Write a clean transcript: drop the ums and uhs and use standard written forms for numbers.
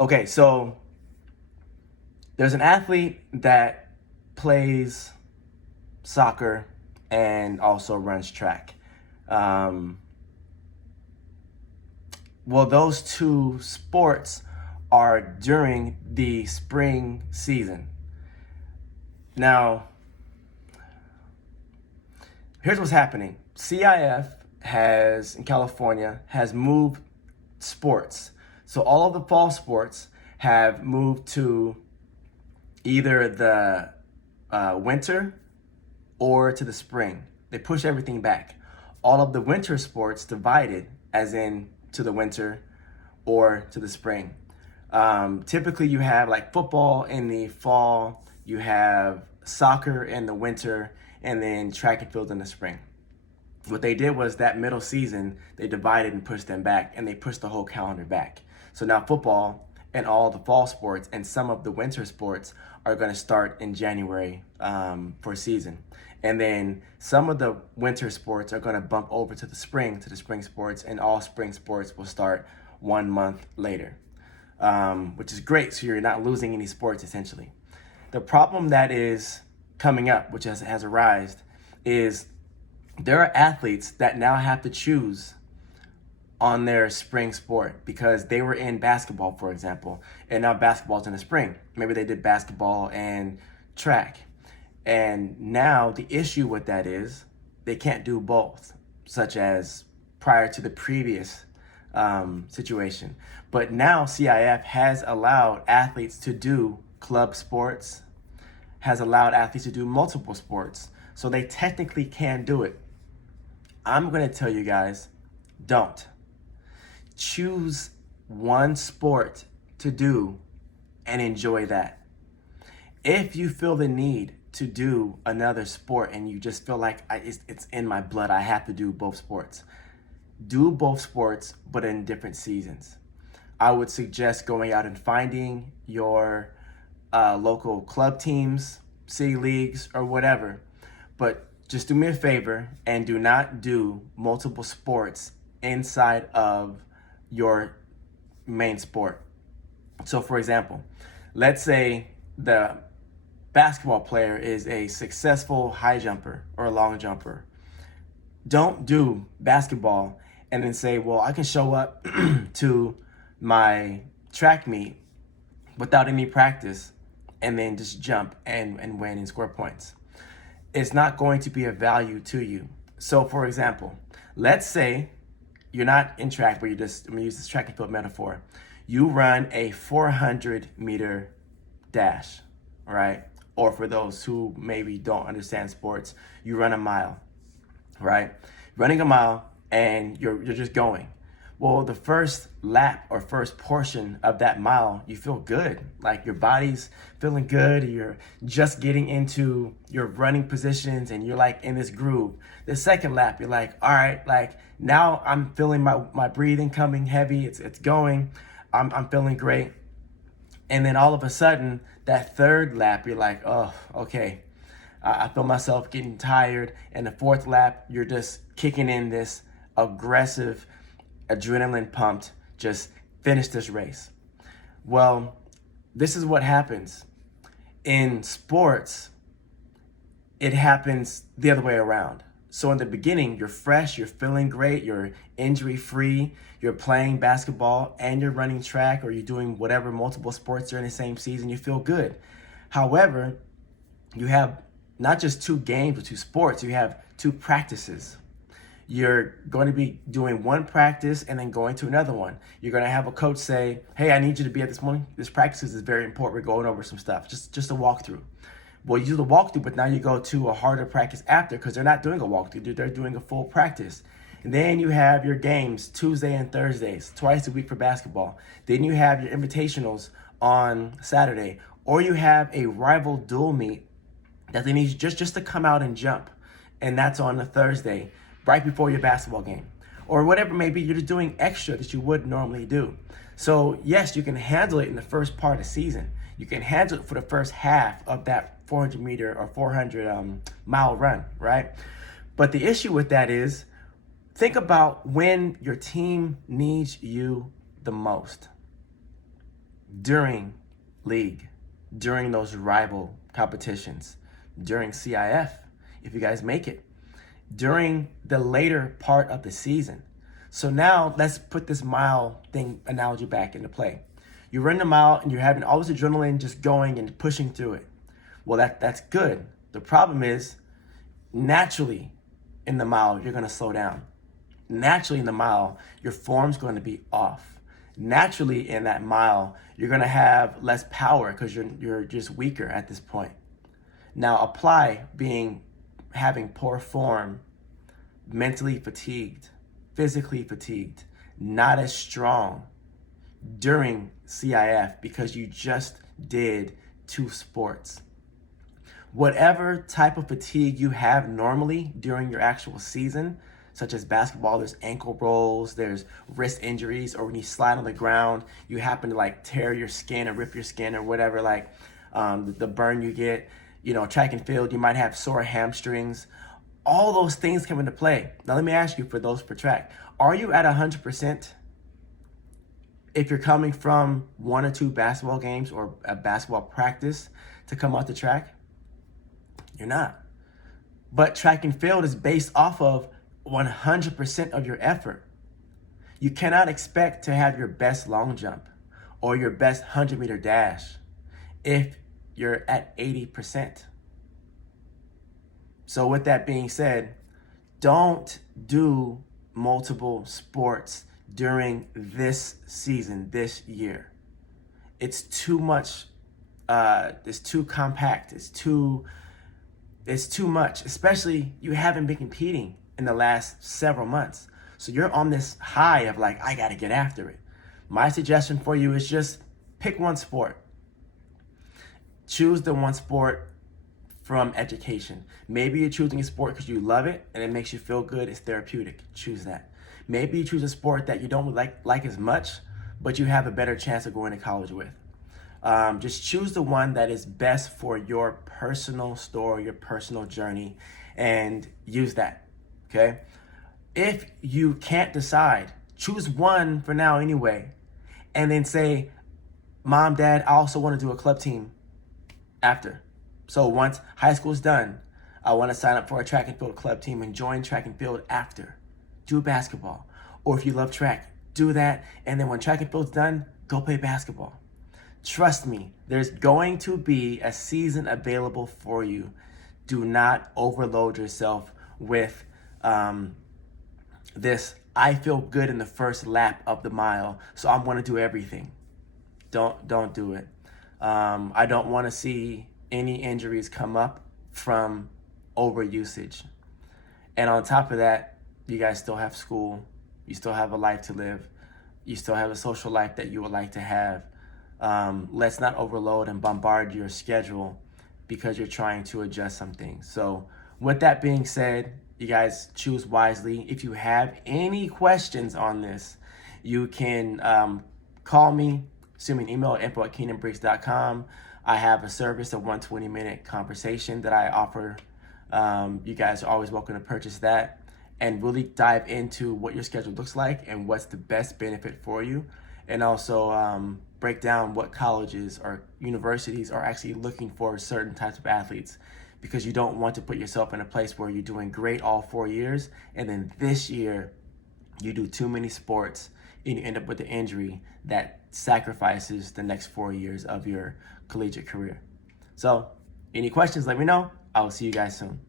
Okay, so there's an athlete that plays soccer and also runs track. Um, well, those two sports are during the spring season. Now, here's what's happening. CIF has, in California, has moved sports. So all of the fall sports have moved to either the winter or to the spring. They push everything back. All of the winter sports divided, as in to the winter or to the spring. Typically, you have like football in the fall, you have soccer in the winter, and then track and field in the spring. What they did was that middle season, they divided and pushed them back, and they pushed the whole calendar back. So now football and all the fall sports and some of the winter sports are going to start in January for season. And then some of the winter sports are going to bump over to the spring sports, and all spring sports will start 1 month later, which is great. So you're not losing any sports essentially. The problem that is coming up, which has arisen, is there are athletes that now have to choose on their spring sport because they were in basketball, for example, and now basketball's in the spring. Maybe they did basketball and track. And now the issue with that is they can't do both, such as prior to the previous situation. But now CIF has allowed athletes to do club sports, has allowed athletes to do multiple sports. So they technically can do it. I'm going to tell you guys, don't. Choose one sport to do and enjoy that. If you feel the need to do another sport and you just feel like it's in my blood, I have to do both sports, do both sports, but in different seasons. I would suggest going out and finding your local club teams, city leagues, or whatever. But just do me a favor and do not do multiple sports inside of your main sport. So for example, let's say the basketball player is a successful high jumper or a long jumper. Don't do basketball and then say, well, I can show up to my track meet without any practice and then just jump and win and score points. It's not going to be of value to you. So for example, let's say you're not in track, but I'm gonna use this track and field metaphor. You run a 400-meter dash, all right? Or for those who maybe don't understand sports, you run a mile, right? Running a mile and you're just going. Well, the first lap or first portion of that mile, you feel good. Like your body's feeling good. You're just getting into your running positions and you're like in this groove. The second lap, you're like, all right, like now I'm feeling my breathing coming heavy. It's going. I'm feeling great. And then all of a sudden, that third lap, you're like, oh, okay. I feel myself getting tired. And the fourth lap, you're just kicking in this aggressive, adrenaline pumped, just finish this race. Well, this is what happens. In sports, it happens the other way around. So in the beginning, you're fresh, you're feeling great, you're injury free, you're playing basketball and you're running track or you're doing whatever multiple sports during the same season, you feel good. However, you have not just two games or two sports, you have two practices. You're going to be doing one practice and then going to another one. You're going to have a coach say, hey, I need you to be at this one. This practice is very important. We're going over some stuff, just a walkthrough. Well, you do the walkthrough, but now you go to a harder practice after because they're not doing a walkthrough. They're doing a full practice. And then you have your games Tuesday and Thursdays, twice a week for basketball. Then you have your invitationals on Saturday. Or you have a rival dual meet that they need you just to come out and jump. And that's on a Thursday, right before your basketball game. Or whatever it may be, you're just doing extra that you would normally do. So yes, you can handle it in the first part of the season. You can handle it for the first half of that 400 meter or 400 mile run, right? But the issue with that is, think about when your team needs you the most. during league, during those rival competitions, during CIF, if you guys make it, during the later part of the season. So now let's put this mile thing analogy back into play. You run the mile and you're having all this adrenaline just going and pushing through it. Well, that's good. The problem is, naturally in the mile, you're going to slow down. Naturally in the mile, your form's going to be off. Naturally in that mile, you're going to have less power because you're just weaker at this point. Now apply having poor form, mentally fatigued, physically fatigued, not as strong during CIF because you just did 2 sports. Whatever type of fatigue you have normally during your actual season, such as basketball, there's ankle rolls, there's wrist injuries, or when you slide on the ground, you happen to like tear your skin or rip your skin or whatever, like the burn you get. Track and field, you might have sore hamstrings. All those things come into play. Now let me ask you, for those for track, are you at 100% if you're coming from 1 or 2 basketball games or a basketball practice to come out the track? You're not. But track and field is based off of 100% of your effort. You cannot expect to have your best long jump or your best 100-meter dash if you're at 80%. So with that being said, don't do multiple sports during this season, this year. It's too much. It's too compact. It's too much, especially you haven't been competing in the last several months. So you're on this high of like, I got to get after it. My suggestion for you is just pick one sport. Choose the one sport from education. Maybe you're choosing a sport because you love it and it makes you feel good. It's therapeutic. Choose that. Maybe you choose a sport that you don't like as much, but you have a better chance of going to college with. Just choose the one that is best for your personal story, your personal journey, and use that, okay? If you can't decide, choose one for now anyway, and then say, Mom, Dad, I also want to do a club team after. So once high school's done, I want to sign up for a track and field club team and join track and field after. Do basketball. Or if you love track, do that, and then when track and field's done, go play basketball. Trust me, there's going to be a season available for you. Do not overload yourself with this, I feel good in the first lap of the mile, so I'm going to do everything. Don't do it. I don't want to see any injuries come up from overusage. And on top of that, you guys still have school. You still have a life to live. You still have a social life that you would like to have. Let's not overload and bombard your schedule because you're trying to adjust something. So with that being said, you guys choose wisely. If you have any questions on this, you can call me, send me an email at info@keenanbriggs.com. I have a service, a 120-minute conversation that I offer. You guys are always welcome to purchase that and really dive into what your schedule looks like and what's the best benefit for you. And also break down what colleges or universities are actually looking for certain types of athletes, because you don't want to put yourself in a place where you're doing great all 4 years and then this year you do too many sports and you end up with an injury that sacrifices the next 4 years of your collegiate career. So any questions, let me know. I will see you guys soon.